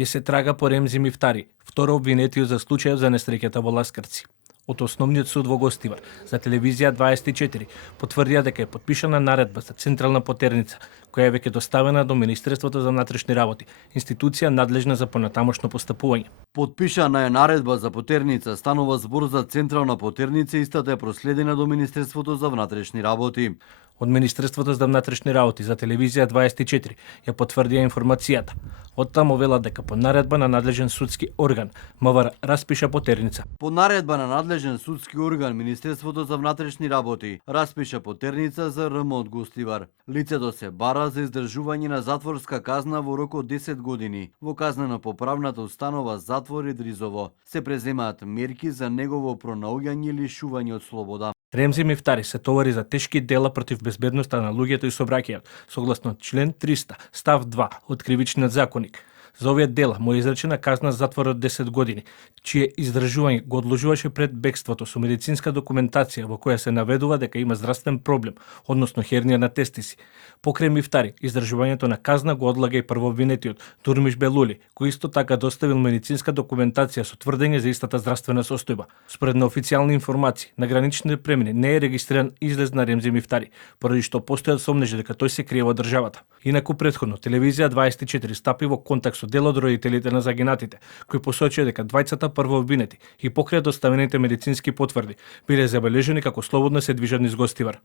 Ќе се трага по Ремзи Мифтари, второ обвинетиот за случајот за несреќата во Ласкарци. Од Основниот суд во Гостивар за телевизија 24 потврдија дека е потпишана наредба за централна потерница, која е веќе доставена до Министерството за внатрешни работи, институција надлежна за понатамошно постапување. Потпишана е наредба за потерница, станува збор за централна потерница, истата е проследена до Министерството за внатрешни работи. Од Министерството за внатрешни работи за телевизија 24 ја потврдија информацијата. Од таму вела дека по наредба на надлежен судски орган МВР распиша потерница. По наредба на надлежен судски орган Министерството за внатрешни работи распиша потерница за РМ од Гостивар. Лицето се бара за издржување на затворска казна во рок од 10 години. Во казнено-поправната установа затвор Идризово се преземаат мерки за негово пронаоѓање и лишување од слобода. Ремзи Мифтари се товари за тешки дела против безбедноста на луѓето и сообраќајот, согласно член 300, став 2 од Кривичниот законник. За овие дела му е изречена казна затвор од 10 години, чие издржување го одложуваше пред бегството со медицинска документација во која се наведува дека има здравствен проблем, односно хернија на тестиси. Покрај Мифтари, издржувањето на казна го одлага и првообвинетиот Турмиш Белули, кој исто така доставил медицинска документација со тврдење за истата здравствена состојба. Според неофицијални информации, на граничните премини не е регистриран излез на Ремзи Мифтари, поради што постојат сомнежи дека тој се крие во државата. Инаку претходно, телевизија 24 стапи во контакт со дел од родителите на загинатите, кои посочија дека двајцата првообвинети и покрај доставените медицински потврди биле забележени како слободно се движат низ Гостивар.